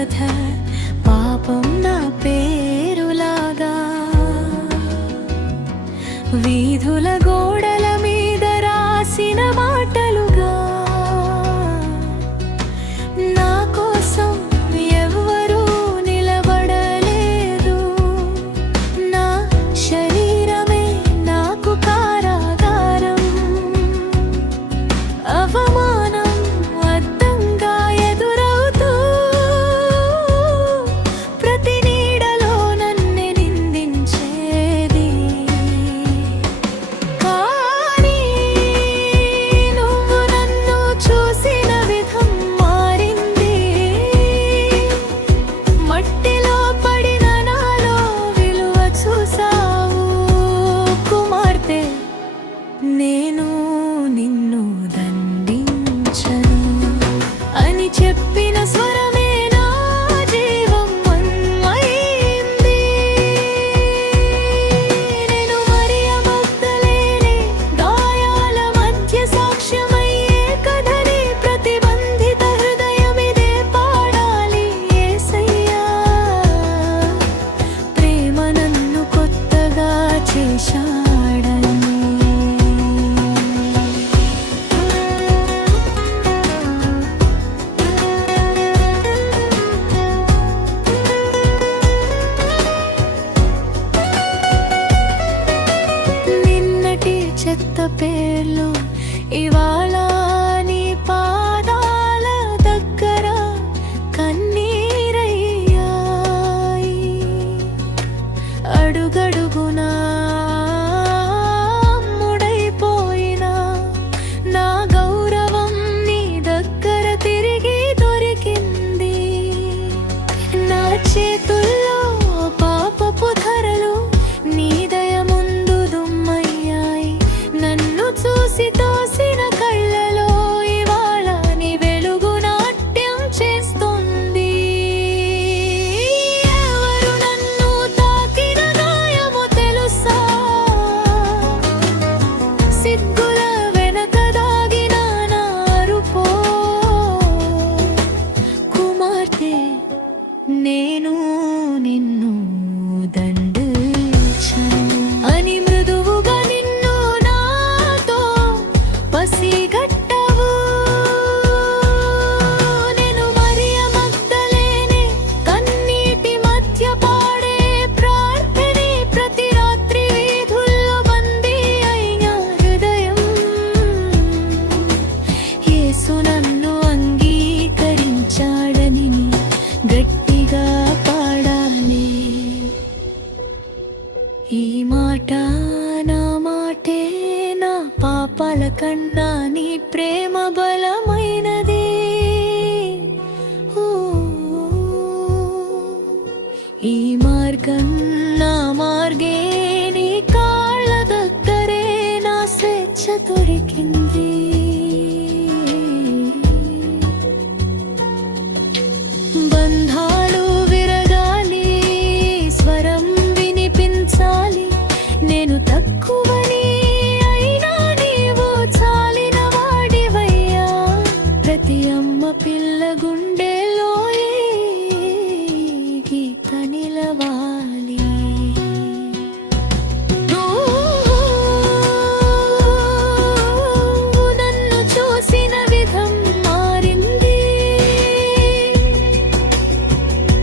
కథ పాపం నా పేరులాగా వీధుల గోడల మీద రాసిన మాటలుగా నా కోసం ఎవ్వరూ నిలబడలేదు. నా శరీరమే నాకు కారాగారం, అవమానం అడ్డంగా ఎదురవుతూ ప్రతి నీడలో నన్ను నిందించేది. కానీ నువ్వు నన్ను చూసిన విధం మారింది. మట్టిలో పడిన నాలో విలువ చూసావు కుమార్తె. నేను నిన్ను దండించను అని చెప్పిన స్వరమే నా జీవం అయింది. నేను మరియ మగ్దలేనే గాయాల మధ్య సాక్ష్యమయ్యే కథని ప్రతిబంధిత హృదయమిదే పాడాలి. యేసయ్యా ప్రేమ నన్ను కొత్తగా చేశాడని. నిన్నటి చెత్త పేర్లు ఇవాళ నీ పాదాల దగ్గర కన్నీరయ్యాయి. అడుగడుగునా ముడైపోయినా నా గౌరవం నీ దగ్గర తిరిగి దొరికింది. నా చేతుల్లో పాపపు ధరలు నీ దయ ముందు దుమ్మయ్యాయి. నన్ను చూసి తోసిన కళ్ళలో ఇవాళ నీ వెలుగు నాట్యం చేస్తుంది. ఎవరు నన్ను తాకిన గాయము తెలుసా? సిగ్గుల వెనక దాగిన నా అరుపో. కుమార్తె నేను నిన్ను దండించను అని మృదువుగా నిన్ను నాతో పసిగట్టవు. నేను మరియ మగ్దలేనే కన్నీటి మధ్య పాడే ప్రార్థనే ప్రతి రాత్రి వీధుల్లో బందీ అయిన హృదయం. యేసు నన్ను అంగీకరించాడని గట్టిగా పాడాలి. ఈ మాట నా మాటే నా పాపాల కన్నా నీ ప్రేమ బలమైనది. ఊ, ఈ మార్గం నా మార్గే నీ కాళ్ళ దగ్గరే నా స్వేచ్ఛ దొరికింది. బంధాలు విరగాలి, స్వరం వినిపించాలి. నేను తక్కువని అయినా నీవు చాలిన వాడివయ్యా. ప్రతి అమ్మ పిల్ల గుండెలో ఈ గీత నిలవాలి. నువ్వు నన్ను చూసిన విధం మారింది.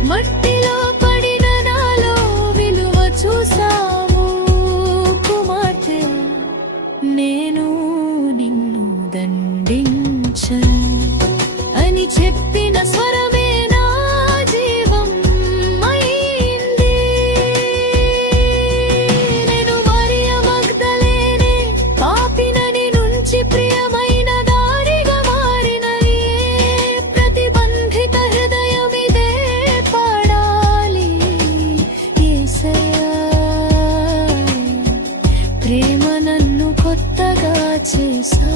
మట్టిలో పడిన నాలో విలువ చూసావు కుమార్తె. నేను నిన్ను దండించను అని చెప్పిన స్వరమే నా జీవం అయింది. నేను మరియ మగ్దలేనే పాపినని నుంచి ప్రియమైన దారిగా మారినది. ప్రతిబంధిత హృదయమిదే పాడాలి. యేసయ్యా ప్రేమ నన్ను కొత్తగా చేసా.